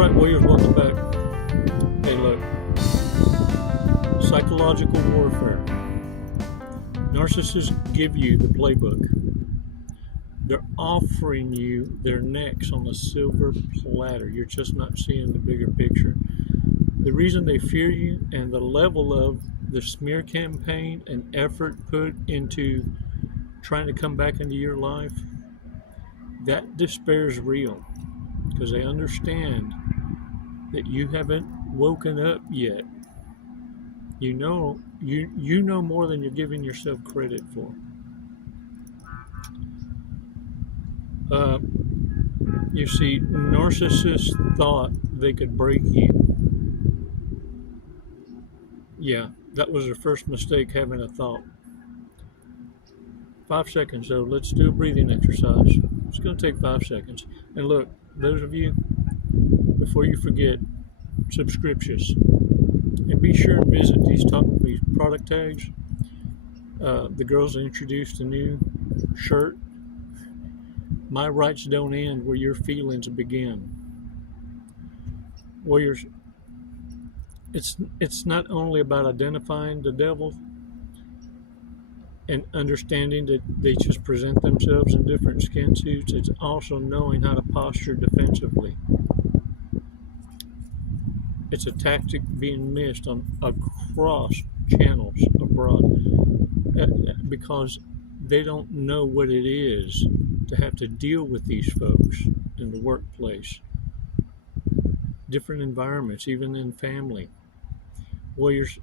Alright, Warriors, welcome back. Hey, look. Psychological warfare. Narcissists give you the playbook. They're offering you their necks on a silver platter. You're just not seeing the bigger picture. The reason they fear you and the level of the smear campaign and effort put into trying to come back into your life, that despair is real because they understand that you haven't woken up yet. You know more than you're giving yourself credit for. You see, narcissists thought they could break you. Yeah, that was their first mistake, having a thought. 5 seconds though, let's do a breathing exercise. It's going to take 5 seconds. And look, those of you, before you forget, subscriptions. And be sure and visit these product tags. The girls introduced a new shirt. My rights don't end where your feelings begin. Warriors, it's not only about identifying the devil and understanding that they just present themselves in different skin suits. It's also knowing how to posture defensively. It's a tactic being missed across channels abroad because they don't know what it is to have to deal with these folks in the workplace, different environments, even in family. Warriors,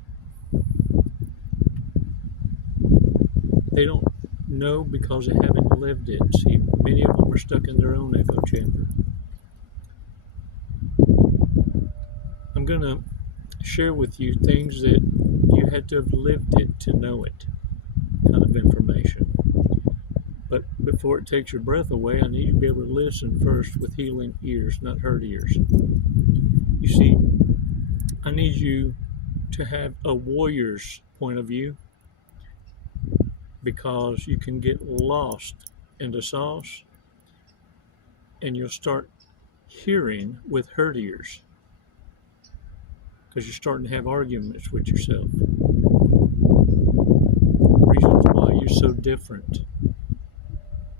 they don't know because they haven't lived it. See, many of them are stuck in their own echo chamber. I'm going to share with you things that you had to have lived it to know it, kind of information. But before it takes your breath away, I need you to be able to listen first with healing ears, not hurt ears. You see, I need you to have a warrior's point of view because you can get lost in the sauce and you'll start hearing with hurt ears. Because you're starting to have arguments with yourself. Reasons why you're so different.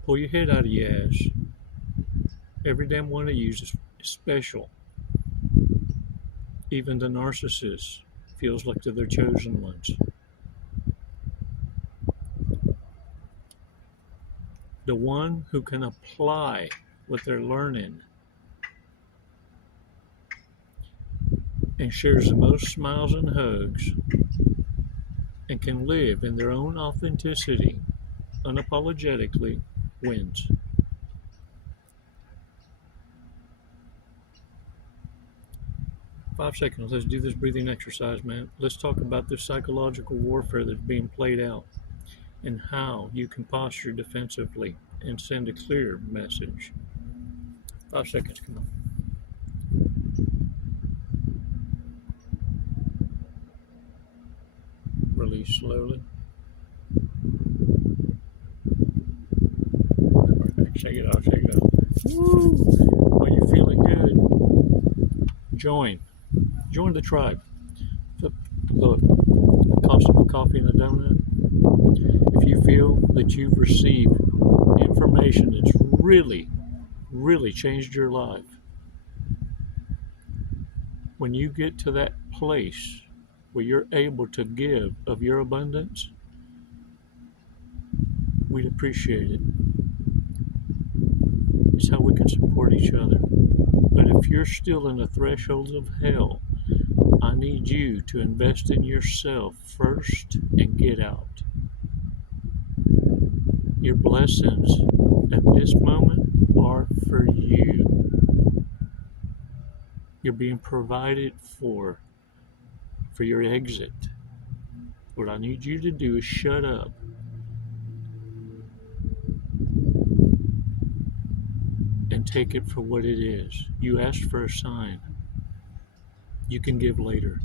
Pull your head out of your ass. Every damn one of you is special. Even the narcissist feels like they're the chosen ones. The one who can apply what they're learning and shares the most smiles and hugs and can live in their own authenticity unapologetically wins. Five seconds. Let's do this breathing exercise, man. Let's talk about this psychological warfare that's being played out and how you can posture defensively and send a clear message. 5 seconds. Come on. Release slowly. Shake it off, shake it off. Woo! When you're feeling good, join the tribe. So, look, cost of a coffee and a donut. If you feel that you've received information that's really, really changed your life, when you get to that place where you're able to give of your abundance, we'd appreciate it. It's how we can support each other. But if you're still in the thresholds of hell, I need you to invest in yourself first and get out. Your blessings at this moment are for you. You're being provided for your exit. What I need you to do is shut up and take it for what it is. You asked for a sign. You can give later.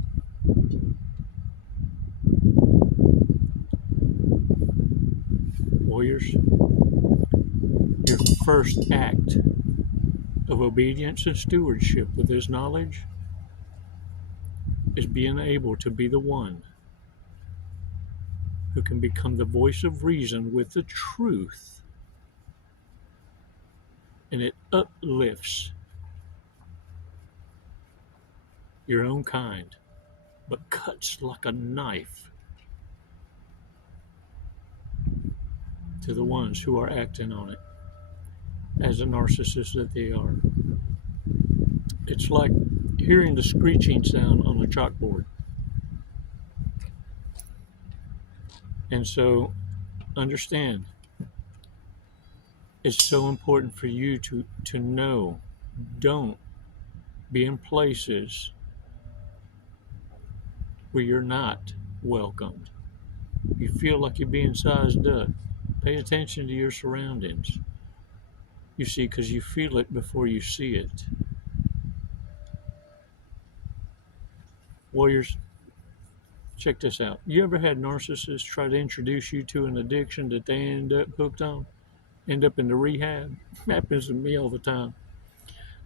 Warriors, your first act of obedience and stewardship with his knowledge is being able to be the one who can become the voice of reason with the truth, and it uplifts your own kind, but cuts like a knife to the ones who are acting on it as a narcissist that they are. It's like hearing the screeching sound on a chalkboard. And so understand, it's so important for you to know, don't be in places where you're not welcomed. You feel like you're being sized up. Pay attention to your surroundings. You see, because you feel it before you see it. Warriors, check this out. You ever had narcissists try to introduce you to an addiction that they end up hooked on? End up in the rehab? Happens to me all the time.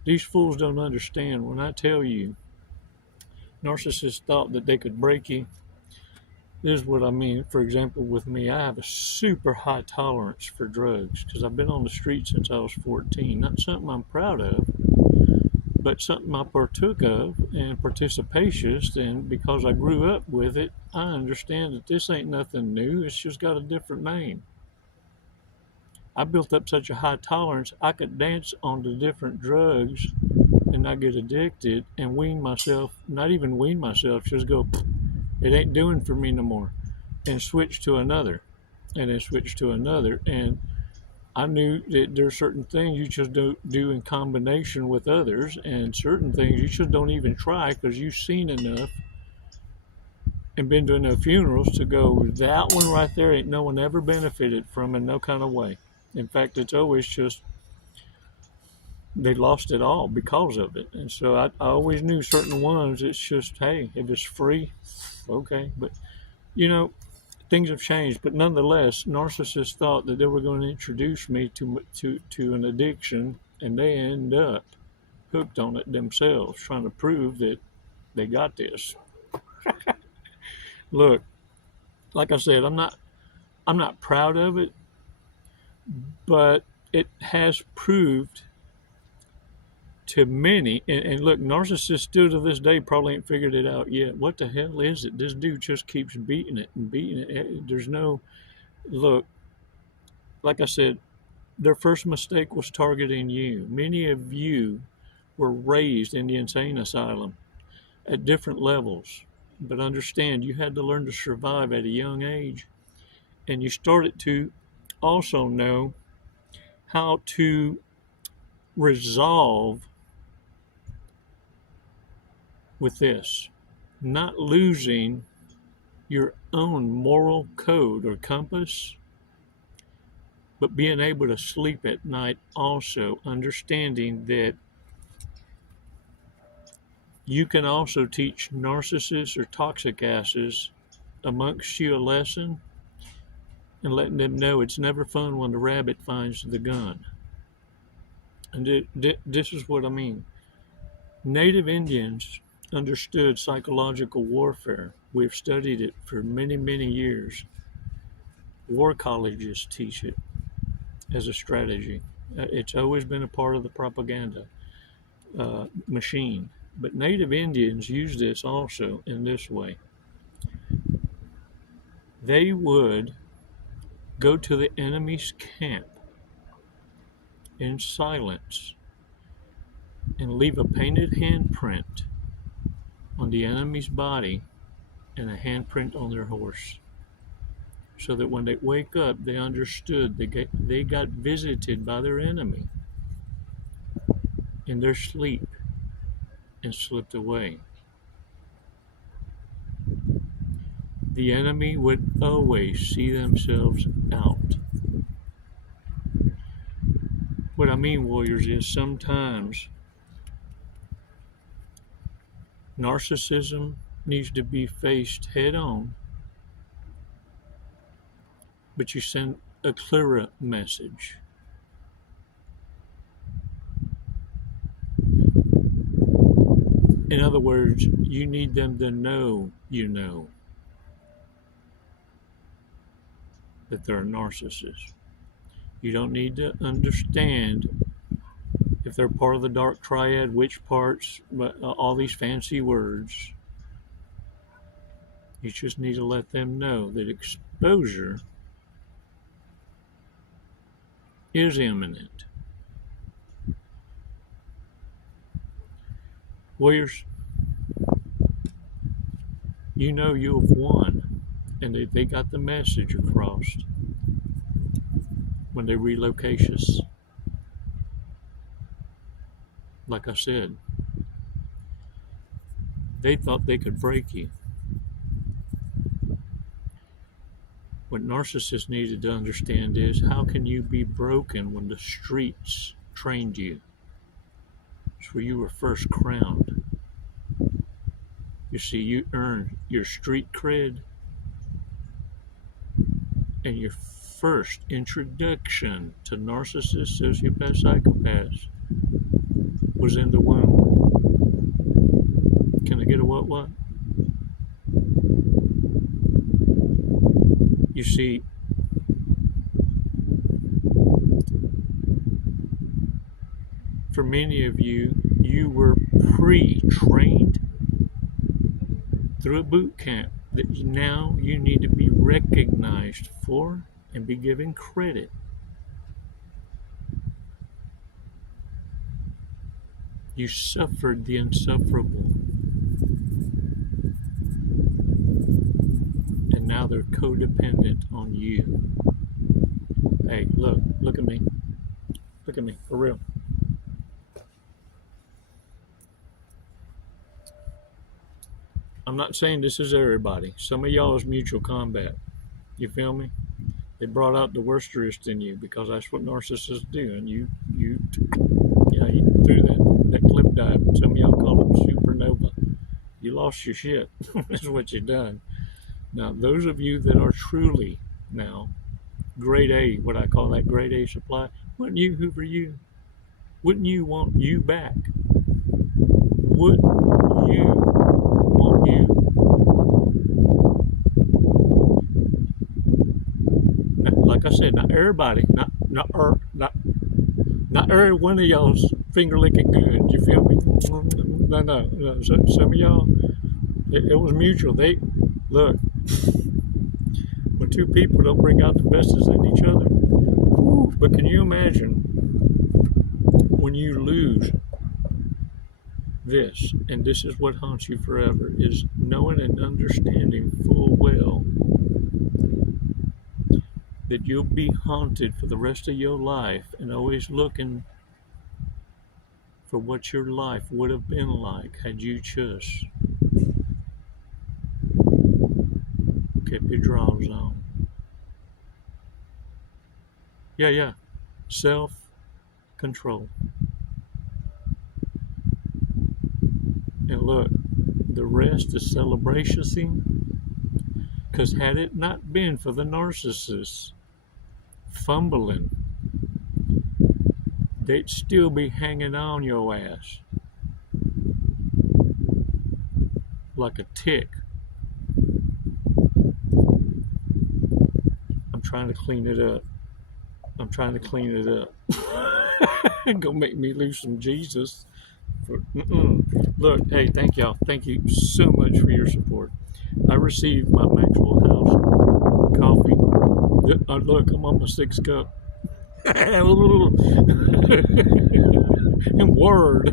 These fools don't understand when I tell you narcissists thought that they could break you. This is what I mean. For example, with me, I have a super high tolerance for drugs because I've been on the street since I was 14. Not something I'm proud of, but something I partook of and participatious. And because I grew up with it, I understand that this ain't nothing new. It's just got a different name. I built up such a high tolerance, I could dance on the different drugs and not get addicted and wean myself, not even wean myself, just go, it ain't doing for me no more, and switch to another, and then switch to another. And I knew that there's certain things you just don't do in combination with others, and certain things you just don't even try because you've seen enough and been to enough funerals to go, that one right there ain't no one ever benefited from in no kind of way. In fact, it's always just they lost it all because of it. And so I always knew certain ones, it's just, hey, if it's free, okay. But, things have changed. But nonetheless, narcissists thought that they were going to introduce me to an addiction, and they end up hooked on it themselves, trying to prove that they got this. Look, like I said, I'm not proud of it, but it has proved to many, and look, narcissists still to this day probably ain't figured it out yet. What the hell is it? This dude just keeps beating it and beating it. There's no, look, like I said, their first mistake was targeting you. Many of you were raised in the insane asylum at different levels, but understand you had to learn to survive at a young age, and you started to also know how to resolve with this, not losing your own moral code or compass, but being able to sleep at night also, understanding that you can also teach narcissists or toxic asses amongst you a lesson and letting them know it's never fun when the rabbit finds the gun. And this is what I mean. Native Indians understood psychological warfare. We've studied it for many, many years. War colleges teach it as a strategy. It's always been a part of the propaganda machine. But Native Indians use this also in this way. They would go to the enemy's camp in silence and leave a painted handprint on the enemy's body and a handprint on their horse, so that when they wake up, they understood they got visited by their enemy in their sleep and slipped away. The enemy would always see themselves out. What I mean, warriors, is sometimes narcissism needs to be faced head on, but you send a clearer message. In other words, you need them to know that they're a narcissist. You don't need to understand if they're part of the dark triad, which parts, all these fancy words. You just need to let them know that exposure is imminent. Warriors, you know you have won, and they got the message across when they relocate us. Like I said, they thought they could break you. What narcissists needed to understand is, how can you be broken when the streets trained you? It's where you were first crowned. You see, you earned your street cred, and your first introduction to narcissists, sociopaths, psychopaths was in the womb. Can I get a what? You see, for many of you, you were pre-trained through a boot camp that now you need to be recognized for and be given credit. You suffered the insufferable. And now they're codependent on you. Hey, look at me. Look at me, for real. I'm not saying this is everybody. Some of y'all is mutual combat. You feel me? They brought out the worsterist in you, because that's what narcissists do. And you threw that cliff dive. Some of y'all call it supernova. You lost your shit. That's what you done. Now, those of you that are truly now grade A, what I call that grade A supply, wouldn't you hoover you? Wouldn't you want you back? Wouldn't you want you? Now, like I said, not everybody, not every one of y'all's finger licking good. You feel me? No. Some of y'all, it was mutual. They look. When two people don't bring out the best in each other. But can you imagine when you lose this, and this is what haunts you forever, is knowing and understanding full well that you'll be haunted for the rest of your life and always looking for what your life would have been like had you just kept your drawers on. Yeah. Self-control. And look, the rest is celebration. Because had it not been for the narcissists fumbling, they'd still be hanging on your ass like a tick. I'm trying to clean it up. Gonna make me lose some Jesus. Look, hey, thank y'all. Thank you so much for your support. I received my Maxwell House coffee. Look, I'm on my 6th cup. And word.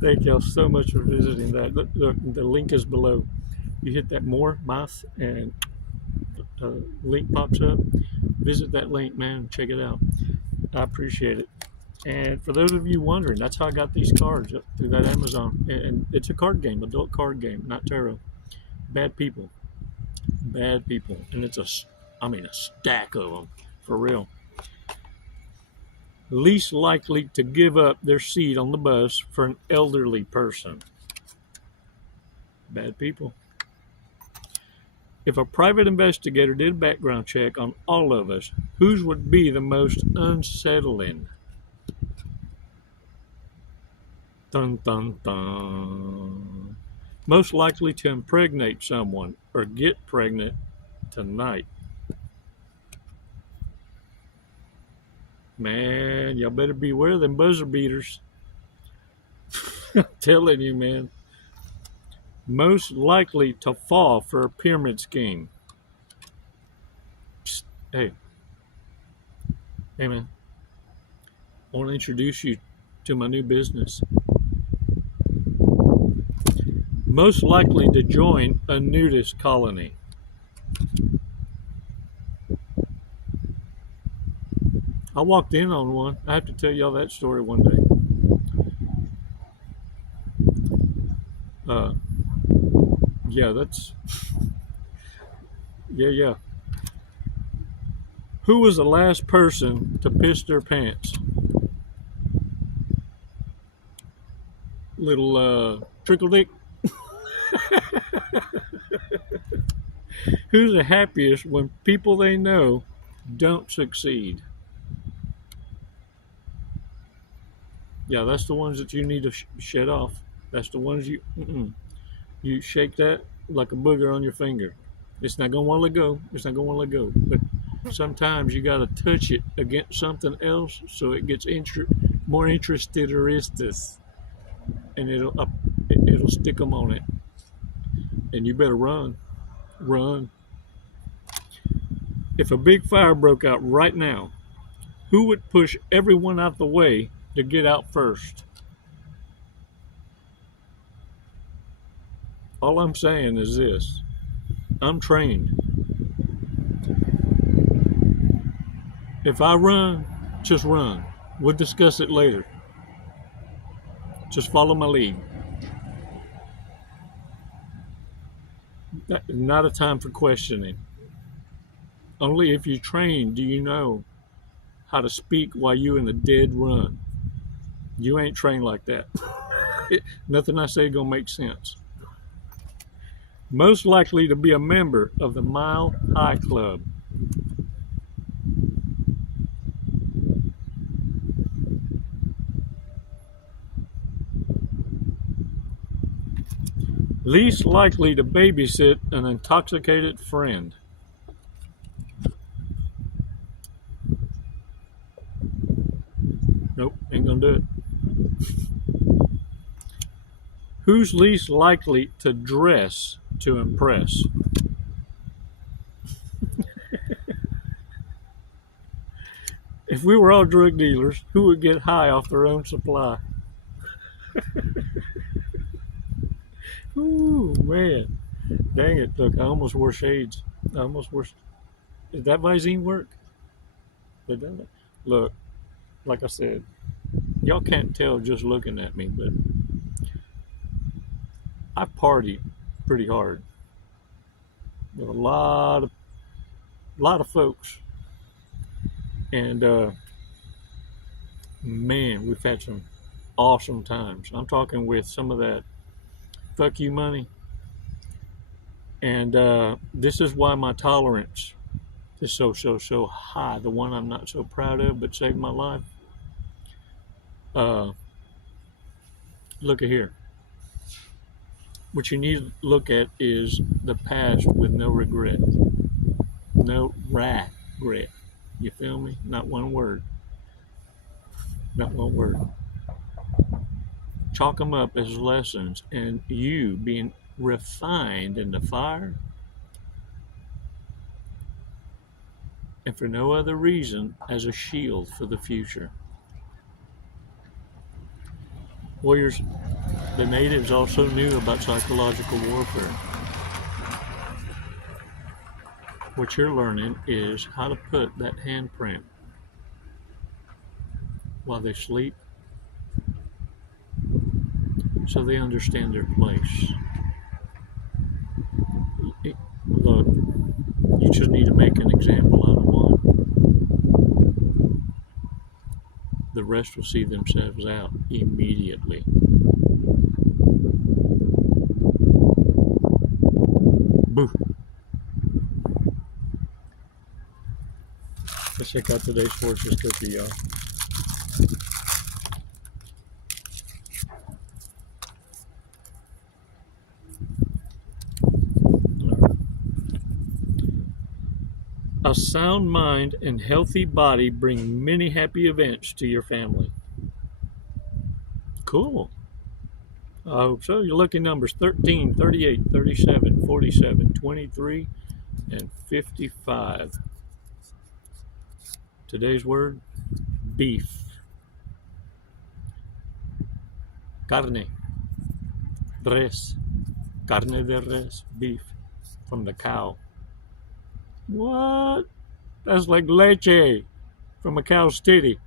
Thank y'all so much for visiting that. Look, the link is below. You hit that more mouth and link pops up. Visit that link, man. Check it out. I appreciate it. And for those of you wondering, that's how I got these cards up through that Amazon. And it's a card game, adult card game, not tarot. Bad people. And it's a stack of them, for real. Least likely to give up their seat on the bus for an elderly person. Bad people. If a private investigator did a background check on all of us, whose would be the most unsettling? Dun, dun, dun. Most likely to impregnate someone or get pregnant tonight. Man, y'all better beware them buzzer beaters. I'm telling you, man. Most likely to fall for a pyramid scheme. Psst, hey, man. I want to introduce you to my new business. Most likely to join a nudist colony. I walked in on one. I have to tell y'all that story one day. Yeah, that's... Yeah. Who was the last person to piss their pants? Little trickle dick. Who's the happiest when people they know don't succeed? Yeah, that's the ones that you need to shed off. That's the ones you shake that like a booger on your finger. It's not gonna want to let go. It's not gonna want to let go. But sometimes you gotta touch it against something else so it gets more interested or istis, and it'll stick them on it. And you better run. If a big fire broke out right now, who would push everyone out the way to get out first? All I'm saying is this. I'm trained. If I run, just run. We'll discuss it later. Just follow my lead. Not a time for questioning. Only if you train do you know how to speak while you in a dead run. You ain't trained like that. Nothing I say gonna make sense. Most likely to be a member of the Mile High Club. Least likely to babysit an intoxicated friend. Nope, ain't gonna do it. Who's least likely to dress to impress? If we were all drug dealers, who would get high off their own supply? Ooh, man. Dang it. Look, I almost wore shades. Did that Visine work? Look, like I said, y'all can't tell just looking at me, but I partied pretty hard with a lot of folks. And man, we've had some awesome times. I'm talking with some of that fuck you money. And this is why my tolerance is so high. The one I'm not so proud of, but saved my life. Look at here. What you need to look at is the past with no regret. No regret. You feel me? Not one word. Not one word. Chalk them up as lessons, and you being refined in the fire, and for no other reason as a shield for the future. Warriors, the natives also knew about psychological warfare. What you're learning is how to put that handprint while they sleep so they understand their place. Look, you just need to make an example out of one. The rest will see themselves out immediately. Boo. Let's check out today's fortune cookie, y'all. A sound mind and healthy body bring many happy events to your family. Cool. I hope so. Your lucky numbers 13, 38, 37, 47, 23, and 55. Today's word, beef. Carne. Res. Carne de res. Beef. From the cow. What? That's like leche from a cow's titty.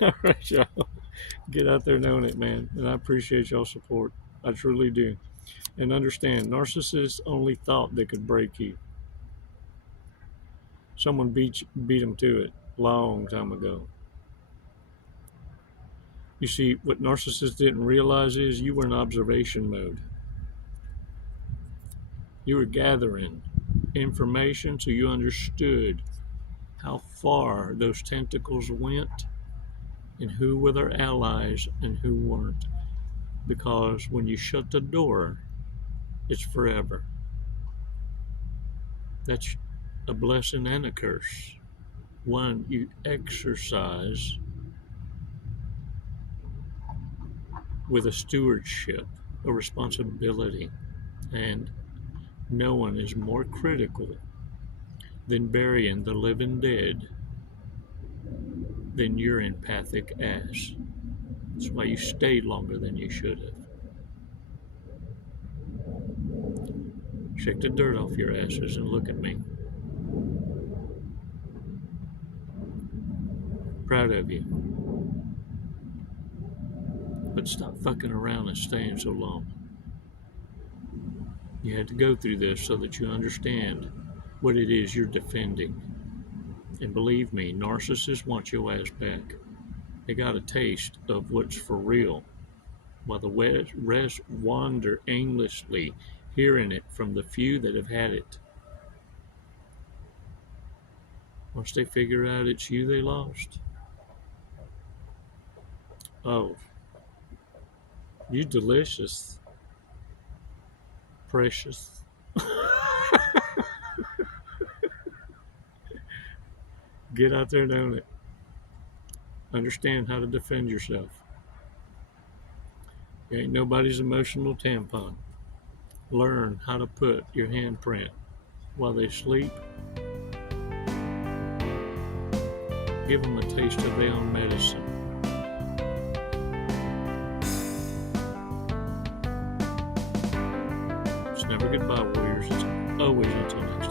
All right, y'all. Get out there knowing it, man. And I appreciate y'all's support. I truly do. And understand, narcissists only thought they could break you. Someone beat them to it a long time ago. You see, what narcissists didn't realize is you were in observation mode. You were gathering information so you understood how far those tentacles went and who were their allies and who weren't. Because when you shut the door, it's forever. That's a blessing and a curse. One, you exercise with a stewardship, a responsibility, and no one is more critical than burying the living dead than your empathic ass. That's why you stayed longer than you should have. Shake the dirt off your asses and look at me. Proud of you. But stop fucking around and staying so long. You had to go through this so that you understand what it is you're defending. And believe me, narcissists want your ass back. They got a taste of what's for real, while the rest wander aimlessly, hearing it from the few that have had it. Once they figure out it's you they lost. Oh, you delicious. Precious. Get out there and own it. Understand how to defend yourself. You ain't nobody's emotional tampon. Learn how to put your handprint while they sleep. Give them a taste of their own medicine. It's never goodbye, warriors. It's always until next time.